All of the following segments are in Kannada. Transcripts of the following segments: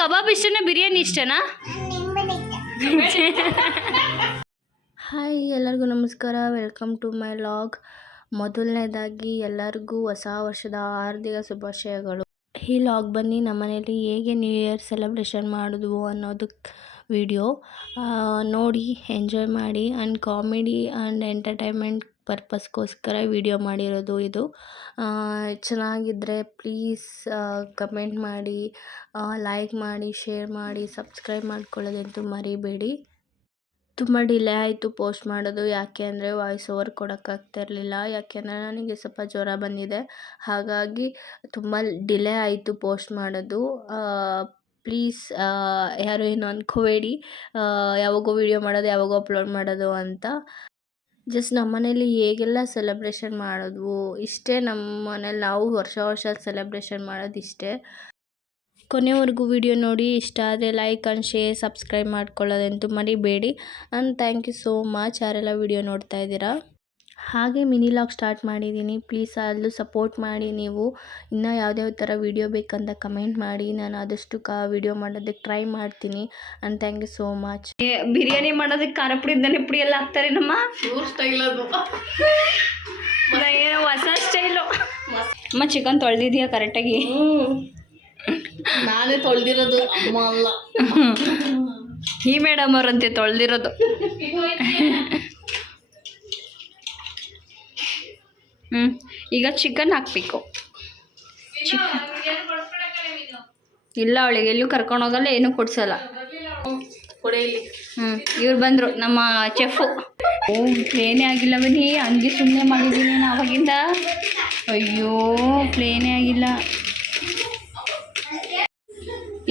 ಕಬಾಬ್ ಇಷ್ಟನಾ ಬಿರಿಯಾನಿ ಇಷ್ಟನಾ? ಹಾಯ್ ಎಲ್ಲರಿಗೂ ನಮಸ್ಕಾರ, ವೆಲ್ಕಮ್ ಟು ಮೈ ಲಾಗ್. ಮೊದಲನೇದಾಗಿ ಎಲ್ಲರಿಗೂ ಹೊಸ ವರ್ಷದ ಹಾರ್ದಿಕ ಶುಭಾಶಯಗಳು. ಈ ಲಾಗ್ ಬಂದು ನಮ್ಮನೇಲಿ ಹೇಗೆ ನ್ಯೂ ಇಯರ್ ಸೆಲೆಬ್ರೇಷನ್ ಮಾಡಿದ್ವು ಅನ್ನೋದಕ್ಕೆ ವಿಡಿಯೋ ನೋಡಿ ಎಂಜಾಯ್ ಮಾಡಿ. ಆ್ಯಂಡ್ ಕಾಮಿಡಿ ಆ್ಯಂಡ್ ಎಂಟರ್ಟೈನ್ಮೆಂಟ್ ಪರ್ಪಸ್ಗೋಸ್ಕರ ವಿಡಿಯೋ ಮಾಡಿರೋದು ಇದು. ಚೆನ್ನಾಗಿದ್ದರೆ ಪ್ಲೀಸ್ ಕಮೆಂಟ್ ಮಾಡಿ, ಲೈಕ್ ಮಾಡಿ, ಶೇರ್ ಮಾಡಿ, ಸಬ್ಸ್ಕ್ರೈಬ್ ಮಾಡ್ಕೊಳ್ಳೋದಂತೂ ಮರಿಬೇಡಿ. ತುಂಬ ಡಿಲೇ ಆಯಿತು ಪೋಸ್ಟ್ ಮಾಡೋದು, ಯಾಕೆ ಅಂದರೆ ವಾಯ್ಸ್ ಓವರ್ ಕೊಡೋಕ್ಕಾಗ್ತಿರ್ಲಿಲ್ಲ. ಯಾಕೆಂದರೆ ನನಗೆ ಸ್ವಲ್ಪ ಜ್ವರ ಬಂದಿದೆ, ಹಾಗಾಗಿ ತುಂಬ ಡಿಲೇ ಆಯಿತು ಪೋಸ್ಟ್ ಮಾಡೋದು. ಪ್ಲೀಸ್ ಯಾರು ಏನು ಅಂದ್ಕೋಬೇಡಿ, ಯಾವಾಗೋ ವಿಡಿಯೋ ಮಾಡೋದು ಯಾವಾಗೋ ಅಪ್ಲೋಡ್ ಮಾಡೋದು ಅಂತ. ಜಸ್ಟ್ ನಮ್ಮ ಮನೇಲಿ ಹೇಗೆಲ್ಲ ಸೆಲೆಬ್ರೇಷನ್ ಮಾಡಿದ್ವು ಇಷ್ಟೇ. ನಮ್ಮ ಮನೇಲಿ ನಾವು ವರ್ಷ ಸೆಲೆಬ್ರೇಷನ್ ಮಾಡೋದು ಇಷ್ಟೇ. ಕೊನೆವರೆಗೂ ವಿಡಿಯೋ ನೋಡಿ. ಇಷ್ಟ ಆದರೆ ಲೈಕ್ ಆ್ಯಂಡ್ ಶೇರ್, ಸಬ್ಸ್ಕ್ರೈಬ್ ಮಾಡ್ಕೊಳ್ಳೋದಂತೂ ಮರಿಬೇಡಿ. And thank you so much ಯಾರೆಲ್ಲ ವಿಡಿಯೋ ನೋಡ್ತಾ ಇದ್ದೀರಾ. ಹಾಗೆ ಮಿನಿ ಲಾಗ್ ಸ್ಟಾರ್ಟ್ ಮಾಡಿದ್ದೀನಿ, ಪ್ಲೀಸ್ ಅಲ್ಲೂ ಸಪೋರ್ಟ್ ಮಾಡಿ. ನೀವು ಇನ್ನೂ ಯಾವ್ಯಾವ ಥರ ವಿಡಿಯೋ ಬೇಕಂತ ಕಮೆಂಟ್ ಮಾಡಿ, ನಾನು ಆದಷ್ಟು ವಿಡಿಯೋ ಮಾಡೋದಕ್ಕೆ ಟ್ರೈ ಮಾಡ್ತೀನಿ. And thank you so much. Biryani ಮಾಡೋದಕ್ಕೆ ಖಾರ ಪುಡಿ ಧನಿಯಾ ಪುಡಿ ಎಲ್ಲ ಹಾಕ್ತಾರೆ ನಮ್ಮ ಸ್ಟೈಲ್. ಅದು ಏನೋ ಹೊಸ ಸ್ಟೈಲು. ಅಮ್ಮ ಚಿಕನ್ ತೊಳೆದಿದ್ಯಾ ಕರೆಕ್ಟಾಗಿ? ನಾನೇ ತೊಳೆದಿರೋದು, ಅಮ್ಮ ಅಲ್ಲ. ಈ ಮೇಡಮ್ ಅವರಂತೆ ತೊಳೆದಿರೋದು. ಈಗ ಚಿಕನ್ ಹಾಕಬೇಕು. ಇಲ್ಲ, ಅವಳಿಗೆ ಎಲ್ಲೂ ಕರ್ಕೊಂಡೋಗಲ್ಲ, ಏನೂ ಕೊಡ್ಸಲ್ಲ. ಇವ್ರು ಬಂದರು ನಮ್ಮ ಚೆಫು. ಪ್ಲೇನೇ ಆಗಿಲ್ಲ ಬನ್ನಿ, ಹಂಗೆ ಸುಮ್ಮನೆ ಮಾಡಿದ್ದೀನಿ ನಾನು ಆವಾಗಿಂದ. ಅಯ್ಯೋ ಪ್ಲೇನೇ ಆಗಿಲ್ಲ.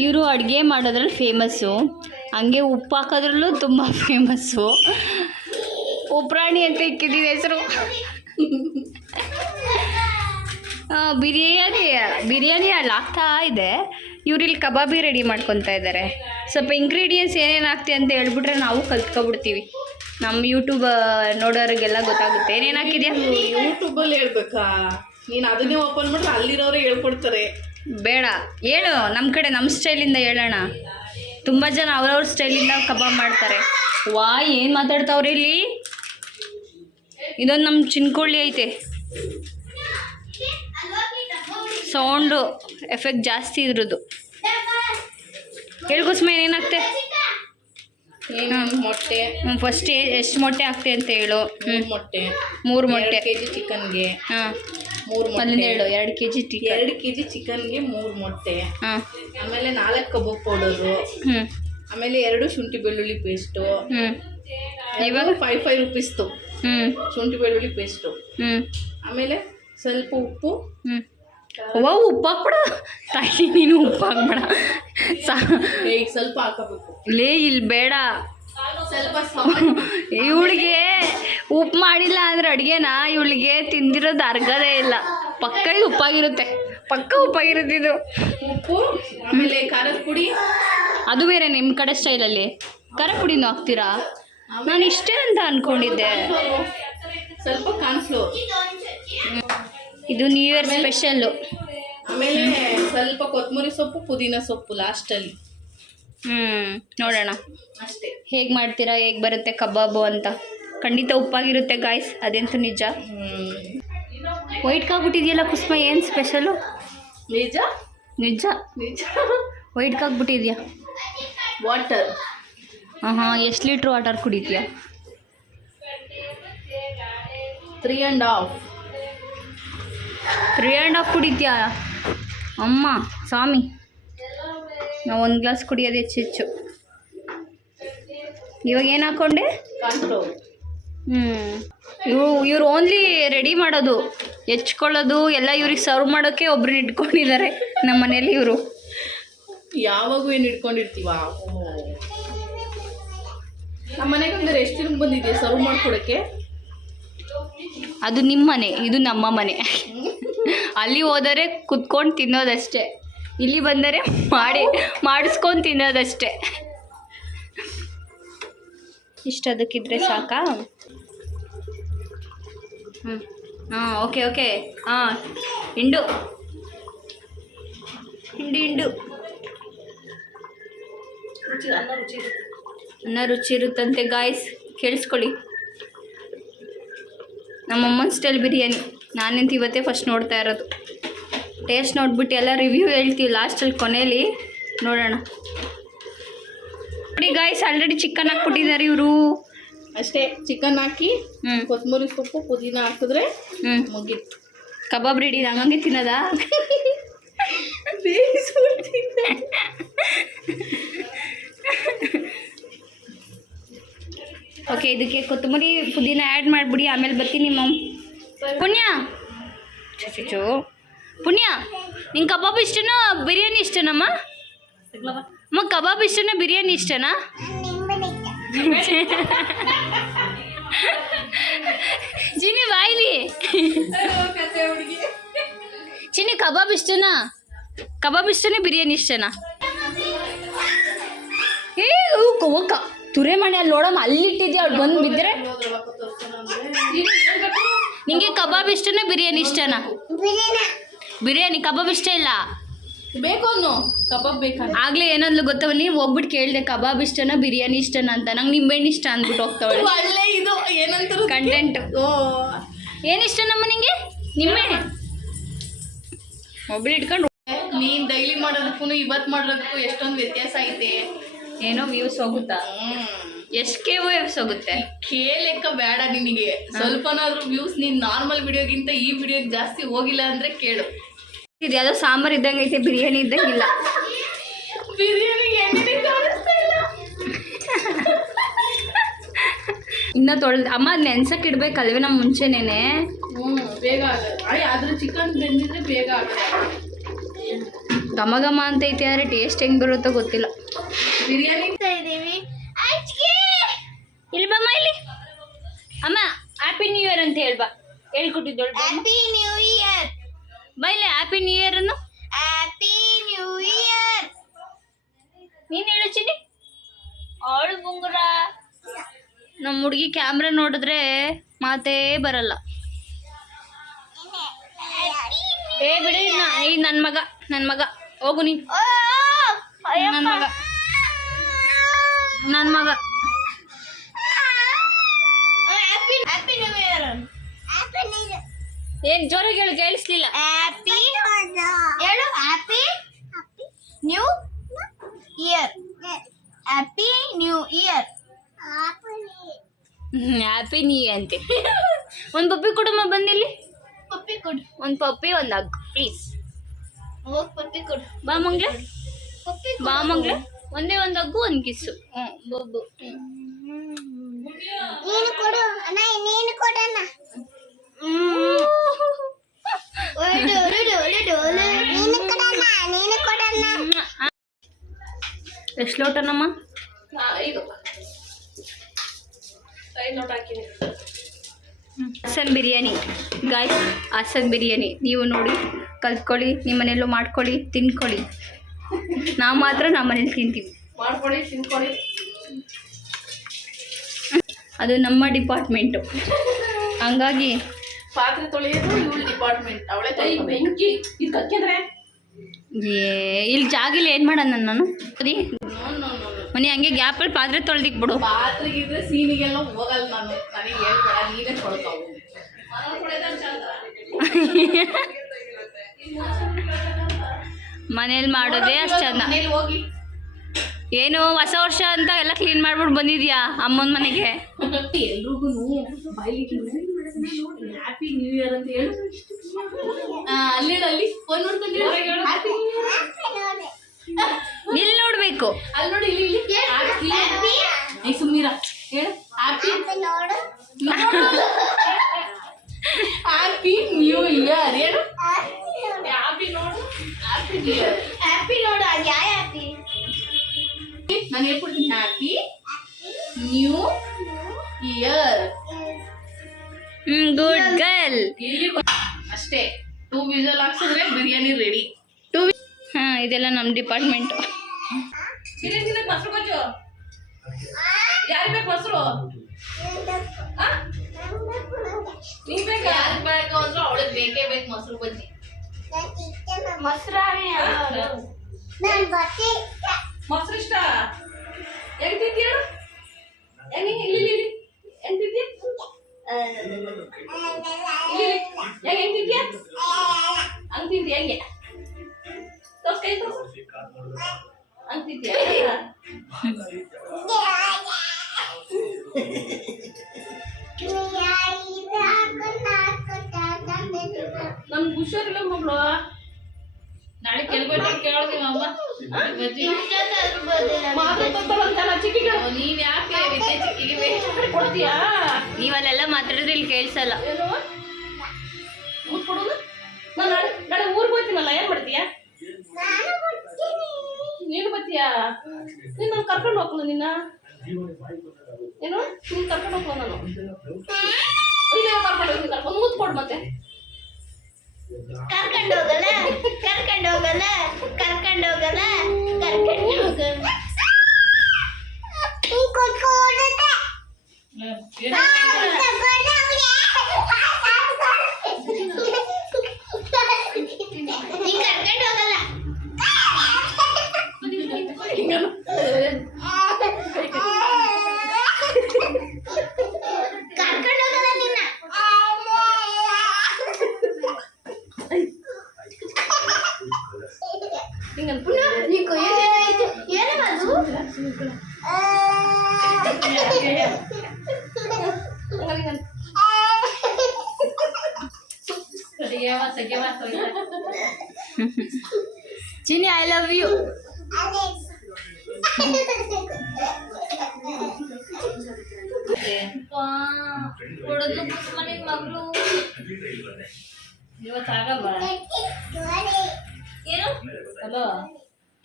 ಇವರು ಅಡುಗೆ ಮಾಡೋದ್ರಲ್ಲಿ ಫೇಮಸ್ಸು, ಹಂಗೆ ಉಪ್ಪು ಹಾಕೋದ್ರಲ್ಲೂ ತುಂಬ ಫೇಮಸ್ಸು. ಉಪ್ರಾಣಿ ಅಂತ ಇಕ್ಕಿದ್ದೀವಿ ಹೆಸರು. ಬಿರಿಯಾನಿ ಅಲ್ಲಿ ಆಗ್ತಾ ಇದೆ, ಇವ್ರಿಲ್ಲಿ ಕಬಾಬಿ ರೆಡಿ ಮಾಡ್ಕೊತಾ ಇದ್ದಾರೆ. ಸ್ವಲ್ಪ ಇಂಗ್ರೀಡಿಯೆಂಟ್ಸ್ ಏನೇನು ಹಾಕ್ತೀವಿ ಅಂತ ಹೇಳ್ಬಿಟ್ರೆ ನಾವು ಕಲ್ತ್ಕೊಬಿಡ್ತೀವಿ. ನಮ್ಮ ಯೂಟ್ಯೂಬ್ ನೋಡೋರಿಗೆಲ್ಲ ಗೊತ್ತಾಗುತ್ತೆ ಏನೇನು ಹಾಕಿದ್ಯಾ. ಯೂಟ್ಯೂಬಲ್ಲಿ ಹೇಳ್ಬೇಕಾ? ನೀನು ಅದನ್ನೇ ಓಪನ್ ಮಾಡಿದ್ರೆ ಅಲ್ಲಿರೋರೇ ಹೇಳ್ಕೊಡ್ತಾರೆ. ಬೇಡ ಹೇಳು, ನಮ್ಮ ಕಡೆ ನಮ್ಮ ಸ್ಟೈಲಿಂದ ಹೇಳೋಣ. ತುಂಬ ಜನ ಅವ್ರವ್ರ ಸ್ಟೈಲಿಂದ ಕಬಾಬ್ ಮಾಡ್ತಾರೆ. ವಾ ಏನು ಮಾತಾಡ್ತಾವ್ರಿ ಇಲ್ಲಿ. ಇದೊಂದು ನಮ್ಮ ಚಿನ್ಕೊಳ್ಳಿ ಐತೆ, ಸೌಂಡು ಎಫೆಕ್ಟ್ ಜಾಸ್ತಿ ಇದ್ರದ್ದು. ಹೇಳ್ಕೊಸ್ಮ ಏನೇನಾಗ್ತೆ? ಮೊಟ್ಟೆ ಫಸ್ಟ್ ಎಷ್ಟು ಮೊಟ್ಟೆ ಹಾಕ್ತೆ ಅಂತ ಹೇಳು. 3 ಮೊಟ್ಟೆ kg ಚಿಕನ್ಗೆ. ಹಾಂ 3 ಮೊದಲು ಹೇಳು. 2 kg 2 kg ಚಿಕನ್ಗೆ 3 ಮೊಟ್ಟೆ. ಹಾಂ. ಆಮೇಲೆ 4 ಕಬಾಬ್ ಪೌಡರು. ಆಮೇಲೆ 2 ಶುಂಠಿ ಬೆಳ್ಳುಳ್ಳಿ ಪೇಸ್ಟು. ಇವಾಗ 5 ರೂಪೀಸ್ದು ಶುಂಠಿ ಬೆಳ್ಳುಳ್ಳಿ ಪೇಸ್ಟು. ಆಮೇಲೆ ಸ್ವಲ್ಪ ಉಪ್ಪು. ಉಪ್ಪು ಹಾಕ್ಬಿಡ ತಾಯಿ, ನೀನು ಉಪ್ಪು ಹಾಕ್ಬೇಡ. ಈಗ ಸ್ವಲ್ಪ ಹಾಕಬೇಕು. ಲೇ ಇಲ್ಲಿ ಬೇಡ. ಸ್ವಲ್ಪ ಇವಳಿಗೆ ಉಪ್ಪು ಮಾಡಿಲ್ಲ ಅಂದರೆ ಅಡುಗೆನ ಇವಳಿಗೆ ತಿಂದಿರೋದು ಅರ್ಗದೇ ಇಲ್ಲ. ಪಕ್ಕ ಇದು ಉಪ್ಪಾಗಿರುತ್ತೆ, ಪಕ್ಕ ಉಪ್ಪಾಗಿರುತ್ತೆ ಇದು. ಉಪ್ಪು, ಆಮೇಲೆ ಖಾರದ ಪುಡಿ. ಅದು ಬೇರೆ ನಿಮ್ಮ ಕಡೆ ಸ್ಟೈಲಲ್ಲಿ ಖಾರ ಪುಡಿನೂ ಹಾಕ್ತೀರಾ? ನಾನು ಇಷ್ಟೇ ಅಂತ ಅಂದ್ಕೊಂಡಿದ್ದೆ. ಸ್ವಲ್ಪ ಕಾರ್ನ್ಫ್ಲೋರ್. ಇದು ನ್ಯೂ ಇಯರ್ ಸ್ಪೆಷಲ್ಲು. ಆಮೇಲೆ ಸ್ವಲ್ಪ ಕೊತ್ತಂಬರಿ ಸೊಪ್ಪು, ಪುದೀನ ಸೊಪ್ಪು ಲಾಸ್ಟಲ್ಲಿ. ನೋಡೋಣ ಅಷ್ಟೇ. ಹೇಗೆ ಮಾಡ್ತೀರಾ, ಹೇಗೆ ಬರುತ್ತೆ ಕಬಾಬು ಅಂತ. ಖಂಡಿತ ಉಪ್ಪಾಗಿರುತ್ತೆ ಗಾಯ್ಸ್, ಅದಂತೂ ನಿಜ. ವೈಟ್ ಆಗ್ಬಿಟ್ಟಿದೆಯಲ್ಲ ಕುಸ್ಮ, ಏನು ಸ್ಪೆಷಲು? ನಿಜ ನಿಜ ನಿಜ ವೈಟ್ ಆಗ್ಬಿಟ್ಟಿದ್ಯಾ? ವಾಟರ್. ಹಾಂ ಎಷ್ಟು ಲೀಟ್ರ್ ವಾಟರ್ ಕುಡಿತೀಯಾ? 3.5. 3.5 ಕುಡಿತೀಯಾ? ಅಮ್ಮ ಸ್ವಾಮಿ, ನಾವು 1 ಗ್ಲಾಸ್ ಕುಡಿಯೋದು ಹೆಚ್ಚು. ಇವಾಗ ಏನು ಹಾಕ್ಕೊಂಡೆ? ಕಾರ್ನ್ಫ್ಲೋರ್. ಇವ್ರು ಓನ್ಲಿ ರೆಡಿ ಮಾಡೋದು, ಹೆಚ್ಕೊಳ್ಳೋದು ಎಲ್ಲ ಇವ್ರಿಗೆ ಸರ್ವ್ ಮಾಡೋಕ್ಕೆ ಒಬ್ರನ್ನ ಇಟ್ಕೊಂಡಿದ್ದಾರೆ ನಮ್ಮ ಮನೇಲಿ. ಇವರು ಯಾವಾಗೂ ಏನು ಇಟ್ಕೊಂಡಿರ್ತೀವ? ನಮ್ಮ ಮನೆಗೆ ಒಂದು ರೆಸ್ಟೋರೆಂಟ್ ಬಂದಿದೆ ಸರ್ವ್ ಮಾಡ್ಕೊಡೋಕ್ಕೆ. ಅದು ನಿಮ್ಮ ಮನೆ, ಇದು ನಮ್ಮ ಮನೆ. ಅಲ್ಲಿ ಹೋದರೆ ಕುತ್ಕೊಂಡು ತಿನ್ನೋದಷ್ಟೇ, ಇಲ್ಲಿ ಬಂದರೆ ಮಾಡಿಸ್ಕೊಂಡು ತಿನ್ನೋದಷ್ಟೇ. ಇಷ್ಟದಕ್ಕಿದ್ರೆ ಸಾಕಾ? ಹಾಂ ಓಕೆ. ಹಾಂ ಹಿಂಡು ಅನ್ನ ರುಚಿ ಇರುತ್ತಂತೆ ಗಾಯ್ಸ್, ಕೇಳಿಸ್ಕೊಳ್ಳಿ. ನಮ್ಮಮ್ಮನ ಸ್ಟೈಲ್ ಬಿರಿಯಾನಿ. ನಾನಂತೂ ಇವತ್ತೇ ಫಸ್ಟ್ ನೋಡ್ತಾ ಇರೋದು. ಟೇಸ್ಟ್ ನೋಡ್ಬಿಟ್ಟು ಎಲ್ಲ ರಿವ್ಯೂ ಹೇಳ್ತೀವಿ ಲಾಸ್ಟಲ್ಲಿ, ಕೊನೆಯಲ್ಲಿ ನೋಡೋಣ. ನೋಡಿ ಗಾಯ್ಸ್, ಆಲ್ರೆಡಿ ಚಿಕನ್ ಹಾಕ್ಬಿಟ್ಟಿದ್ದಾರೆ ಇವರು. ಅಷ್ಟೇ, ಚಿಕನ್ ಹಾಕಿ ಕೊತ್ತಂಬರಿ ಸೊಪ್ಪು ಪುದೀನ ಹಾಕಿದ್ರೆ ಮುಗೀತು. Kebab ready. ಹಂಗಂಗೆ ತಿನ್ನೋದಾ? ಓಕೆ, ಇದಕ್ಕೆ ಕೊತ್ತಂಬರಿ ಪುದೀನ ಆ್ಯಡ್ ಮಾಡಿಬಿಡಿ, ಆಮೇಲೆ ಬರ್ತೀನಿ ಮಮ್. ಪುಣ್ಯ ಚು ಪುಣ್ಯ, ನಿಂಗೆ ಕಬಾಬ್ ಇಷ್ಟನಾ ಬಿರಿಯಾನಿ ಇಷ್ಟನಮ್ಮ? ಅಮ್ಮ ಕಬಾಬ್ ಇಷ್ಟನಾ ಬಿರಿಯಾನಿ ಇಷ್ಟನಾ? ಚಿನ್ನಿ ಬಾಯ್ಲಿ. ಚಿನ್ನಿ ಕಬಾಬ್ ಇಷ್ಟನಾ? ಕಬಾಬ್ ಇಷ್ಟನೇ ಬಿರಿಯಾನಿ ಇಷ್ಟನಾ? ಏ ಕೋಕ ತುರೆ ಮನೆ ಅಲ್ಲಿ ನೋಡಮ್ಮ, ಅಲ್ಲಿಟ್ಟಿದ್ಯಾ, ಅವ್ಳು ಬಂದು ಬಿದ್ದರೆ. ನಿಂಗೆ ಕಬಾಬ್ ಇಷ್ಟನಾ ಬಿರಿಯಾನಿ ಇಷ್ಟನಾ? ಬಿರಿಯಾನಿ. ಕಬಾಬ್ ಇಷ್ಟ ಇಲ್ಲ ಬೇಕು ಅನ್ನೋ ಕಬಾಬ್ ಬೇಕಂತ. ಆಗ್ಲೇ ಏನಂದ್ಲು ಗೊತ್ತವ, ನೀವು ಹೋಗ್ಬಿಟ್ಟು ಕೇಳಿದೆ ಕಬಾಬ್ ಇಷ್ಟನಾ ಬಿರಿಯಾನಿ ಇಷ್ಟನಾ ಅಂತ. ನಂಗೆ ನಿಂಬೆಹಣ್ಣು ಇಷ್ಟ ಅಂದ್ಬಿಟ್ಟು ಹೋಗ್ತಾವಳೆ. ಒಳ್ಳೆ ಇದು ಏನಂತಾರೆ ಕಂಟೆಂಟ್. ಏನಿಷ್ಟನಮ್ಮ ನಿಂಗೆ? ನಿಂಬೆಹಣ್ಣು. ಮೊಬೈಲ್ ಇಟ್ಕೊಂಡು ನೀನ್ ಡೈಲಿ ಮಾಡೋದಕ್ಕೂ ಇವತ್ತು ಮಾಡೋದಕ್ಕೂ ಎಷ್ಟೊಂದು ವ್ಯತ್ಯಾಸ ಐತೆ. ಏನೋ ವ್ಯೂಸ್ ಹೋಗುತ್ತಾ? ಎಷ್ಟಕ್ಕೆ ವ್ಯೂಸ್ ಹೋಗುತ್ತೆ? ಲೆಕ್ಕ ಬೇಡ ನಿನಗೆ. ಸ್ವಲ್ಪನಾದ್ರೂ ವ್ಯೂಸ್ ನೀನ್ ನಾರ್ಮಲ್ ವಿಡಿಯೋಗಿಂತ ಈ ವಿಡಿಯೋಗೆ ಜಾಸ್ತಿ ಹೋಗಿಲ್ಲ ಅಂದ್ರೆ ಕೇಳು. ಇದು ಯಾವುದೋ ಸಾಂಬಾರು ಇದ್ದಂಗೆ ಐತೆ, ಬಿರಿಯಾನಿ ಇದ್ದಂಗಿಲ್ಲ. ಬಿರಿಯಾನಿ ಎಣ್ಣೆ ಕಾಣಿಸ್ತಾ ಇಲ್ಲ. ಇನ್ನ ತೊಳೆದು ಅಮ್ಮ ಅದು ನೆನ್ಸಕ್ಕೆ ಇಡ್ಬೇಕಲ್ವೇ ನಮ್ಮ ಮುಂಚೆನೇನೆ? ಬೇಗ ಆಗುತ್ತೆ. ಆದ್ರೆ ಚಿಕನ್ ಬೆಂದಿದ್ರೆ ಬೇಗ ಆಗುತ್ತೆ. ಘಮ ಘಮ ಅಂತ ಐತೆ, ಆದರೆ ಟೇಸ್ಟ್ ಹೆಂಗೆ ಬರುತ್ತೋ ಗೊತ್ತಿಲ್ಲ. ಬಿರಿಯಾನಿ ಇದ್ದೀವಿ. ಇಲ್ಲಿ ಬಮ್ಮ, ಇಲ್ಲಿ ಅಮ್ಮ ಹ್ಯಾಪಿ ನ್ಯೂ ಇಯರ್ ಅಂತ ಹೇಳ್ಬಾ. ಹೇಳ್ಕೊಟ್ಟಿದ್ದಳು. ಹ್ಯಾಪಿ ನ್ಯೂ ಇಯರ್ ಬೈಲೆ. ಹ್ಯಾಪಿ ನ್ಯೂ ಇಯರ್ ಅನ್ನು. ಹ್ಯಾಪಿ ನ್ಯೂ ಇಯರ್ ನೀನು ಹೇಳು ಚಿನ್ನಿ. ಅವಳು ಬುಂಗುರ. ನಮ್ಮ ಹುಡುಗಿ ಕ್ಯಾಮ್ರಾ ನೋಡಿದ್ರೆ ಮಾತೇ ಬರಲ್ಲ. ಏ ಬಿಡಿ, ಈ ನನ್ನ ಮಗ ಹೋಗು ನೀ. ನನ್ನ ಮಗ ಏನ್ ಜೋರಾಗಿ ಹೇಳು, ಕೇಳಿಸ್ಲಿಲ್ಲ. ಹ್ಯಾಪಿ ಹೇಳು. Happy new year. Happy new year. Happy new year ಅಂತೆ. ಒಂದು ಪಪ್ಪಿ ಕೊಡಮ್ಮ, ಬಂದಿಲ್ಲಿ. ಪಪ್ಪಿ ಕೊಡು. ಒಂದು ಪಪ್ಪಿ, ಒಂದು ಹಗ್ ಪ್ಲೀಸ್. ಹೋಗಿ ಪಪ್ಪಿ ಕೊಡು. ಬಾ ಮಂಗ್ಲೆ, ಬಾ ಮಂಗ್ಲೆ. ಒಂದೇ ಒಂದು ಹಗ್ಗು, ಒಂದು ಕಿಸ್ಸು. ಬೊಬ್ಬು. ನೀನು ಕೊಡು ಅಣ್ಣ, ನೀನು ಕೊಡಣ್ಣ. ಎಷ್ಟು ಲೋಟನಮ್ಮ? 5 ಲೋಟ ಹಾಕಿನಿ. ಹಾಸನ್ ಬಿರಿಯಾನಿ ಗಾಯ್ಸ್, ಹಾಸನ್ ಬಿರಿಯಾನಿ ನೀವು ನೋಡಿ ಕಲ್ತ್ಕೊಳ್ಳಿ, ನಿಮ್ಮ ಮನೆಯಲ್ಲೂ ಮಾಡ್ಕೊಳ್ಳಿ, ತಿನ್ಕೊಳ್ಳಿ. ನಾವು ಮಾತ್ರ ನಮ್ಮ ಮನೇಲಿ ತಿಂತೀವಿ. ಮಾಡ್ಕೊಳ್ಳಿ, ತಿನ್ಕೊಳ್ಳಿ. ಅದು ನಮ್ಮ ಡಿಪಾರ್ಟ್ಮೆಂಟು, ಹಂಗಾಗಿ ಪಾತ್ರೆ ತೊಳೆಯೋದು ಇವಳು ಡಿಪಾರ್ಟ್ಮೆಂಟ್. ಅವಳೇ ಬೆಂಕಿ ಇದು ಕಕ್ಕಿದ್ರೆ ಇಲ್ಲಿ ಜಾಗಿಲ್ಲ. ಏನು ಮಾಡೋಣ ನಾನು? ಸರಿ ಮನೆ ಹಂಗೆ ಗ್ಯಾಪಲ್ಲಿ ಪಾತ್ರೆ ತೊಳೆದಿಕ್ ಬಿಡು. ಪಾತ್ರೆಗಿದ್ರೆ ಸೀನಿಗೆಲ್ಲ ಹೋಗಲ್ಲ ನಾನು. ನನಗೆ ಹೇಳ್ಬೇಡ, ನೀನೇ ತೊಳ್ತಾವು. ಮನೇಲಿ ಮಾಡೋದೇ ಅಷ್ಟು ಚಂದ. ಮನೇಲಿ ಹೋಗಿ ಏನು ಹೊಸ ವರ್ಷ ಅಂತ ಎಲ್ಲ ಕ್ಲೀನ್ ಮಾಡ್ಬಿಟ್ಟು ಬಂದಿದ್ಯಾ ಅಮ್ಮನ ಮನೆಗೆ? ಎಲ್ರಿಗೂ ಹ್ಯಾಪಿ ನ್ಯೂ ಇಯರ್ ಅಂತ ಹೇಳು. ಅಲ್ಲಿ ಫೋನ್ ನೋಡ್ಕೊಂಡು ಇಲ್ಲಿ ನೋಡ್ಬೇಕು. ಅಲ್ಲಿ ನೋಡಿ, ಇಲ್ಲಿ ಸುಮ್ಮೀರ ಹೇಳು. ಹ್ಯಾಪಿ ಹ್ಯಾಪಿ ನ್ಯೂ ಇಯರ್ ಹೇಳು. ಹ್ಯಾಪಿ ನೋಡು, ಹ್ಯಾಪಿ ನ್ಯೂ ಇಯರ್. ಹ್ಯಾಪಿ ನೋಡು, ಅದು ಯಾವ ಹ್ಯಾಪಿ? ನಾನು ಹೇಳ್ಕೊಡ್ತೀನಿ. Happy new year. Good girl. ಅಷ್ಟೇ, 2 ವಿಷಲ್ ಹಾಕ್ಸಿದ್ರೆ ಬಿರಿಯಾನಿ ರೆಡಿ. ಇದೆಲ್ಲ ನಮ್ಮ ಡಿಪಾರ್ಟ್ಮೆಂಟು. ಮೊಸರು ಗೊಜ್ಜು ಯಾರು ಬೇಕು? ಮೊಸರು ನೀ ಬೇಕು? ಯಾರು ಬೇಕು ಅಂದ್ರೆ ಅವಳಿಗೆ ಬೇಕೇ ಬೇಕು ಮೊಸರು ಬಜ್ಜಿ. ಮೊಸರು ಇಷ್ಟ? ಅಂತಿದ್ಯಾ? ನಮ್ಗೆ ಹುಷಾರಿಲ್ಲ ಮಗಳು. ನಾಳೆ ಕೆಳಗೆ ಕೇಳ್ತೀವಿ ಅಮ್ಮ. ಮಾತಾಡ್ತಾರಂತಲ್ಲ ಚಿಕ್ಕಿಗೆ. ನೀನ್ ಯಾಕೆ ವಿದ್ಯೆ ಚಿಕ್ಕಿಗೆ ವೇಸ್ಟ್ ಮಾಡಿ ಕೊಡ್ತೀಯಾ? ನೀವಲ್ಲೆಲ್ಲ ಮಾತಾಡಿದ್ರೆ ಇಲ್ಲಿ ಕೇಳಿಸಲ್ಲ. ಏನು ಮುಟ್ ಕೊಡೋದು? ನಾನು ನಾಳೆ ಊರಿಗೆ ಹೋಗ್ತೀನಲ್ಲ, ಏನ್ ಮಾಡ್ತೀಯಾ? ನೀನು ಬರ್ತೀಯಾ? ನೀನು ನಾನು ಕರ್ಕೊಂಡು ಹೋಗ್ಲ ನಿನ್ನ. ಏನು ನೀನು ಕರ್ಕೊಂಡು ಹೋಗ್ಲ ನಾನು? ಇಲ್ಲ ಕರ್ಕೊಂಡು ಹೋಗಿ ಕರ್ಕೊಂಡು ಮುತ್ತು ಕೊಡು ಮತ್ತೆ. ಕರ್ಕೊಂಡು ಹೋಗಲ್ಲ ಕರ್ಕೊಂಡು ಹೋಗಲ್ಲ ಕರ್ಕೊಂಡು ಹೋಗಲ್ಲ ಕರ್ಕೊಂಡು ಹೋಗಲ್ಲ. ಚಿನ್ನಿ ಐ ಲವ್ ಯು. ಕೊಡೋದು ಮನೆಗೆ ಮಗಳು ಇವತ್ತಾಗಲ್ಲ. ಏನು ಹಲೋ,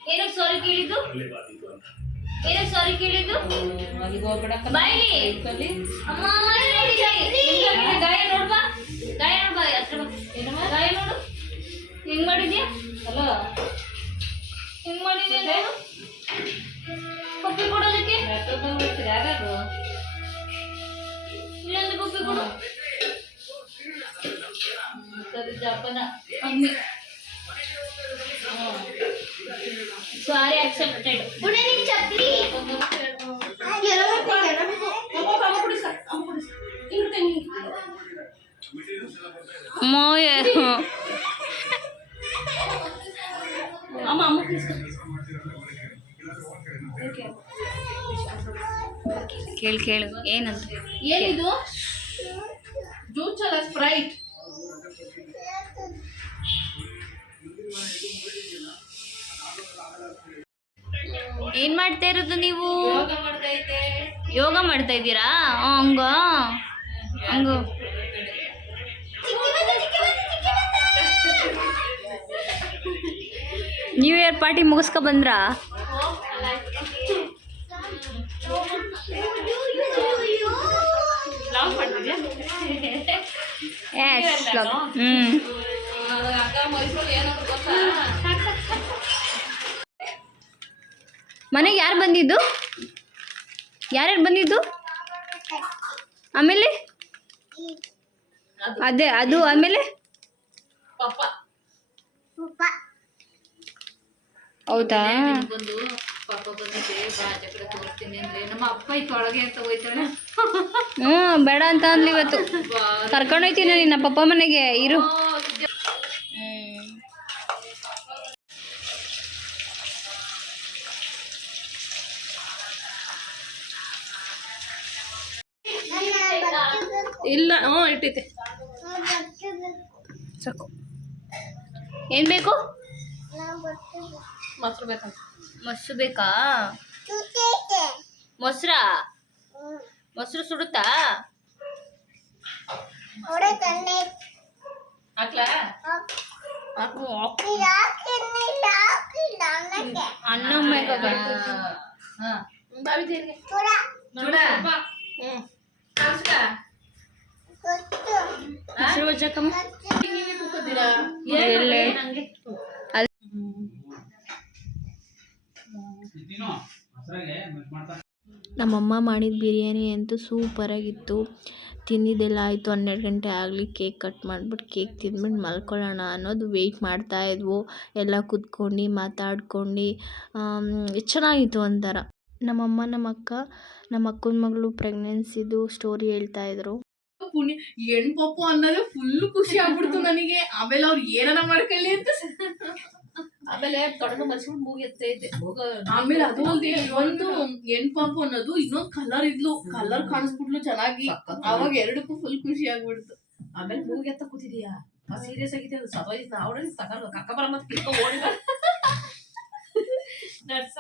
ಏನಕ್ಕೆ ಸಾರಿ ಕೇಳಿದ್ದು? ಏನಕ್ಕೆ ಸಾರಿ ಕೇಳಿದ್ದು? ಅಲ್ಲಿಗೆ ಹೋಗ್ಬೇಡ. ಬಾಯ್ಲಿ ಅಮ್ಮ ನೋಡಿ ಗಾಯ ನೋಡ್ಬಾ, ಗಾಯ ನೋಡ್ಬಾ, ಹತ್ರ ಬಾ. ಏನಮ್ಮ ಗಾಯ ನೋಡು, ಹೆಂಗ್ ಮಾಡಿದ್ಯಾ? ಹಲೋ, ಹೆಂಗ್ ಮಾಡಿದ್ಯಾ ನಾನು? ಪಪ್ಪಿ ಕೊಡೋದಕ್ಕೆ ಯಾರು? ಇನ್ನೊಂದು ಪಪ್ಪಿ ಕೊಡು. ಸರಿ ಜಪ್ಪನ ಅಮ್ಮಿ ಸಾರಿ ಅಕ್ಸೆಪ್ಟೆಡ್. ಪುಣೆ ನಿನ್ ಚಪ್ಪಲಿ ಮೋಯ ಅಮ್ಮ ಅಮ್ಮ ಕೇಳು ಏನಂತ? ಏನಿದು? ಜ್ಯೂಸ್ ಅಲ್ಲ, ಸ್ಪ್ರೈಟ್. ಏನ್ ಮಾಡ್ತಾ ಇರೋದು ನೀವು? ಯೋಗ ಮಾಡ್ತೈತೆ. ಯೋಗ ಮಾಡ್ತಾ ಇದ್ದೀರಾ? ಹಂಗ ಹಂಗ ನ್ಯೂ ಇಯರ್ ಪಾರ್ಟಿ ಮುಗಿಸ್ಕೊ ಬಂದ್ರಾ? ಲಾಂಗ್ ಮಾಡ್ತಿದ್ಯಾ? ಅಕ್ಕ ಮೈಸೂರಲ್ಲಿ ಏನಾದ್ರು ಗೊತ್ತಾ? ಮನೆಗೆ ಯಾರು ಬಂದಿದ್ದು? ಯಾರ್ಯಾರು ಬಂದಿದ್ದು? ಆಮೇಲೆ ಅದೇ ಅದು ಆಮೇಲೆ ಪಪ್ಪ ಹೌದಾ? ಬಂದು ಪಾಪ ಬಂದಿದ್ದೆ, ಬಾ ಕಡೆ ತೋರಿಸ್ತೀನಿ ಅಂದ್ರೆ ನಮ್ಮ ಅಪ್ಪ ಇತ್ತು ಒಳಗೆ ಅಂತ ಹೋಯ್ತಾಳೆ. ಹ್ಞೂ ಬೇಡ ಅಂತ ಅಂದ್ಲಿ ಇವತ್ತು. ಕರ್ಕೊಂಡೋಯ್ತೀನಿ ನಿನ್ನ ಪಪ್ಪ ಮನೆಗೆ ಇರು. ಇಲ್ಲ, ಇಟ್ಟೈತೆ. ಸಾಕು. ಏನು ಬೇಕು? ಮೊಸರು ಬೇಕಂತ. ಮೊಸರು ಬೇಕಾ? ಮೊಸರಾ? ಮೊಸರು ಸುಡುತ್ತಾ? ಹಾಕ್ಲಾ? ಅನ್ನ ಬೇಕಾಗ ಬಾವಿ ದೇವ್ರಿಗೆ ನಮ್ಮಮ್ಮ ಮಾಡಿದ ಬಿರಿಯಾನಿ ಅಂತೂ ಸೂಪರಾಗಿತ್ತು. ತಿಂದಿದ್ದೆಲ್ಲ ಆಯಿತು. 12 ಗಂಟೆ ಆಗಲಿ ಕೇಕ್ ಕಟ್ ಮಾಡಿಬಿಟ್ಟು ಕೇಕ್ ತಿಂದ್ಬಿಟ್ಟು ಮಲ್ಕೊಳ್ಳೋಣ ಅನ್ನೋದು ವೆಯ್ಟ್ ಮಾಡ್ತಾಯಿದ್ವು. ಎಲ್ಲ ಕೂತ್ಕೊಂಡು ಮಾತಾಡ್ಕೊಂಡು ಚೆನ್ನಾಗಿತ್ತು ಒಂಥರ. ನಮ್ಮಮ್ಮ ನಮ್ಮ ಅಕ್ಕನ ಮಗಳು ಪ್ರೆಗ್ನೆನ್ಸಿದು ಸ್ಟೋರಿ ಹೇಳ್ತಾಯಿದ್ರು. ಪುಣ್ಯ ಹೆಣ್ ಪಪ್ಪು ಅನ್ನೋದು ಫುಲ್ ಖುಷಿ ಆಗ್ಬಿಡ್ತು ನನಗೆ. ಆಮೇಲೆ ಅವ್ರು ಏನಾರ ಮಾಡ್ಕೊಳ್ಳಿ ಅಂತ ಆಮೇಲೆ ಕಣ್ಣು ಮರ್ಸ್ಬಿಟ್ಟು ಮೂಗ್ ಎತ್ತೇ ಇದ್ದೆ ಆಮೇಲೆ ಅದು ಅಲ್ದೆ ಒಂದು ಹೆಣ್ಪಾಪು ಅನ್ನೋದು ಇನ್ನೊಂದ್ ಕಲರ್ ಇದ್ಲು, ಕಲರ್ ಕಾಣಿಸ್ಬಿಟ್ಲು ಚೆನ್ನಾಗಿ. ಅವಾಗ ಎರಡಕ್ಕೂ ಫುಲ್ ಖುಷಿ ಆಗ್ಬಿಡ್ತು. ಆಮೇಲೆ ಮೂಗ್ ಎತ್ತ ಕೂತಿದೀಯಾ ಸೀರಿಯಸ್ ಆಗಿದೆ ಅದು ಸದೋಯ್ತು ಅವಳ ತಗೊಂಡು ಕಕ್ಕಬರ ಮತ್ತೆ ಕಿತ್ಕೊ ಓಡಿ ನಡ್ಸ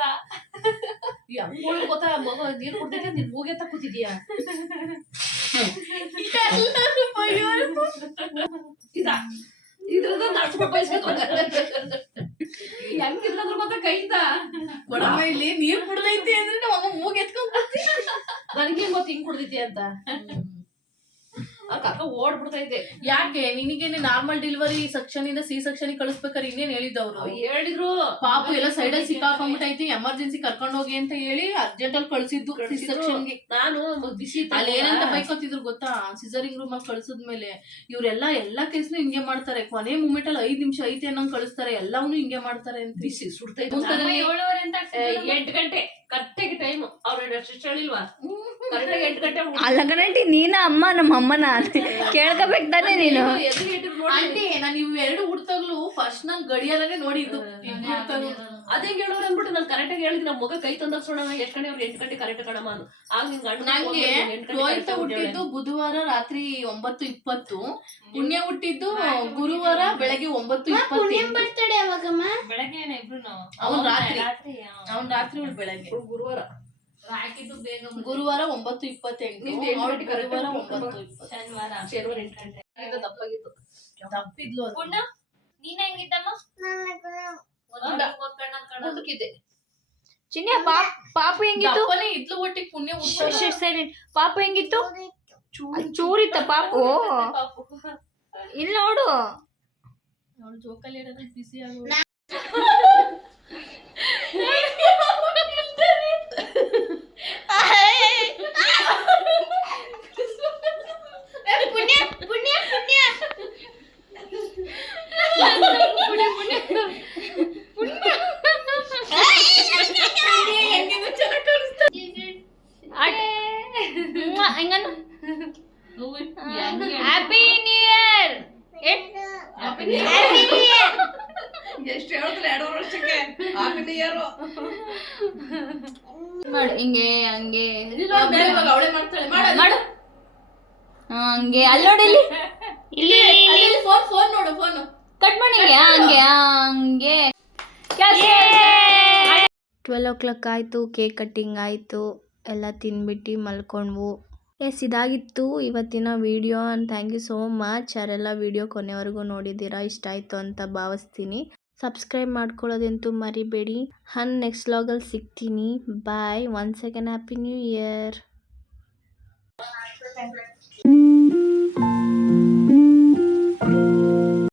ಹೆಂಗೋಳು ಗೊತ್ತಾ ಮಗ ನೀರ್ ಕುಡ್ದೈತೆ ನಿನ್ ಮೂಗ್ ಎತ್ತ ಕೂತಿದೀಯಾ ಇದ್ರದ ನಡ್ಸ್ಬಿಟ್ಟು ಬಯಸ್ಬೇಕು ಹೆಂಗಿದ್ರಂದ್ರ ಮತ್ತೆ ಕೈತ ಕೊಡಮ್ಮ ಇಲ್ಲಿ ನೀರ್ ಕುಡ್ದೈತಿ ಅಂದ್ರೆ ನಮ್ಮ ಮೂಗ್ ಎತ್ಕೊಂಡ್ ನನಗೆ ಮತ್ತೆ ಹಿಂಗ್ ಕುಡ್ದೈತಿ ಅಂತ ಕಕ್ಕ ಓಡ್ಬಿಡ್ತೈತೆ. ಯಾಕೆ ನಿನಗೇನೆ ನಾರ್ಮಲ್ ಡೆಲಿವರಿ ಸೆಕ್ಷನ್ ಇಂದ ಸಿ ಸೆಕ್ಷನ್ ಕಳಿಸ್ಬೇಕಾರೆ ಇನ್ನೇನ್ ಹೇಳಿದವ್ರು? ಹೇಳಿದ್ರು ಪಾಪು ಎಲ್ಲ ಸೈಡ್ ಅಲ್ಲಿ ಸಿಕ್ಕಾಕೊಂಡ್ಬಿಟ್ಟೈತಿ, ಎಮರ್ಜೆನ್ಸಿ ಕರ್ಕೊಂಡ್ ಹೋಗಿ ಅಂತ ಹೇಳಿ ಅರ್ಜೆಂಟ್ ಅಲ್ಲಿ ಕಳ್ಸಿದ್ದು ಸಿ ಸೆಕ್ಷನ್ ಗೆ. ನಾನು ಬಿಸಿ ಅಲ್ಲಿ ಏನಂತ ಬೈಕೋತಿದ್ರು ಗೊತ್ತಾ, ಸಿಸರಿಂಗ್ ರೂಮ್ ಅಲ್ಲಿ ಕಳ್ಸಿದ್ಮೇಲೆ ಎಲ್ಲಾ ಕೇಸ್ನು ಹಿಂಗೆ ಮಾಡ್ತಾರೆ, ಕೊನೆ ಮೂಮೆಂಟ್ ಅಲ್ಲಿ 5 ನಿಮಿಷ ಐತೆ ಅನ್ನೋ ಕಳಿಸ್ತಾರೆ, ಎಲ್ಲವನ್ನೂ ಹಿಂಗೆ ಮಾಡ್ತಾರೆ ಅಂತ. ಬಿಸಿ ಸುಡ್ತೈತೆ. 8 ಗಂಟೆ ಕರೆಕ್ಟಾಗಿ ಟೈಮ್ ಅವ್ರ ಹೇಳಿಲ್ವಾ ಕರೆಕ್ಟಾಗಿ 8 ಗಂಟೆ ಅಲ್ಲಗನಂಟಿ ನೀನ ಅಮ್ಮ ನಮ್ಮ ಅಮ್ಮನ ಕೇಳ್ಕೋಬೇಕು ತಾನೆ ನೀನು. ಆಂಟಿ ನಾನು ಇವ್ 2 ಹುಡ್ತಗ್ಲು ಫಸ್ಟ್ ನಾನ್ ಗಡಿಯಾರನೇ ನೋಡಿದ್ದು. ಅದೇ ಹೇಳೋರು ಅಂದ್ಬಿಟ್ಟು ನಾನು ಕರೆಕ್ಟಾಗಿ ಹೇಳಿದ್ ನಮ್ಮ ಮಗ ಕೈ ತಂದೋಣ ಎಷ್ಟು ಗಂಟೆ ಅವ್ರು 8 ಗಂಟೆ ಕರೆಕ್ಟ್ ಕಣಮ್ಮ ಅನ್ನು. ಆಗ ನಿನ್ ಗಂಡ ನಂಗೆ ರೋಹಿತ ಹುಟ್ಟಿದ್ದು ಬುಧವಾರ ರಾತ್ರಿ 9:20, ಪುಣ್ಯ ಹುಟ್ಟಿದ್ದು ಗುರುವಾರ ಬೆಳಗ್ಗೆ 9:20. ಅವ್ನ್ ರಾತ್ರಿ ಉಳ್ ಬೆಳಗ್ಗೆ ಗುರುವಾರ 9:28, ಗುರುವಾರ 9:20. ಶನಿವಾರ 8 ಗಂಟೆ ದಪ್ಪಾಗಿತ್ತು. ತಪ್ಪಿದ್ಲು ಅದು. ನೀನ್ ಹೆಂಗಿದ್ದಮ್ಮ ಚಿನ್ನಿ ಪಾಪು ಹೆಂಗಿತ್ತು? ದಪ್ಪನೇ ಇದ್ಲು ಒಟ್ಟಿಗೆ ಪುಣ್ಯ ಸೈಲೆಂಟ್. ಪಾಪು ಹೆಂಗಿತ್ತು? ಚೂರಿತ್ತ ಪಾಪು? ಇಲ್ಲಿ ನೋಡು, ಅವಳು ಜೋಕಲ್ಲಿ ಇರೋದು ಬಿಸಿ ಆಗೋ ಹ್ಯಾಪಿ ನ್ಯೂ ಇಯರ್. ಎಷ್ಟು ಹೇಳಿದ್ರೆ 2 ವರ್ಷಕ್ಕೆ ಹಾಕಿ ಯಾರು ಮಾಡು ಹಿಂಗೆ ಹಂಗೆ ಅವಳೇ ಮಾಡ್ತಾಳೆ. ಮಾಡು ಹಂಗೆ. ಅಲ್ಲಿ ನೋಡಿ, ಇಲ್ಲಿ ಇಲ್ಲಿ ಫೋನ್ ನೋಡು, ಫೋನ್ ಕಟ್ ಮಾಡಿ ಹಂಗೆ ಹಂಗೆ. 12 o'clock ಆಯಿತು, ಕೇಕ್ ಕಟ್ಟಿಂಗ್ ಆಯಿತು, ಎಲ್ಲ ತಿನ್ಬಿಟ್ಟು ಮಲ್ಕೊಂಡ್ವು. ಇದಾಗಿತ್ತು ಇವತ್ತಿನ video. And thank you so much ಯಾರೆಲ್ಲ ವಿಡಿಯೋ ಕೊನೆವರೆಗೂ ನೋಡಿದ್ದೀರಾ, ಇಷ್ಟ ಆಯಿತು ಅಂತ ಭಾವಿಸ್ತೀನಿ. ಸಬ್ಸ್ಕ್ರೈಬ್ ಮಾಡ್ಕೊಳ್ಳೋದಂತೂ ಮರಿಬೇಡಿ. ನೆಕ್ಸ್ಟ್ ವ್ಲಾಗಲ್ಲಿ ಸಿಗ್ತೀನಿ. Bye. Once again happy new year.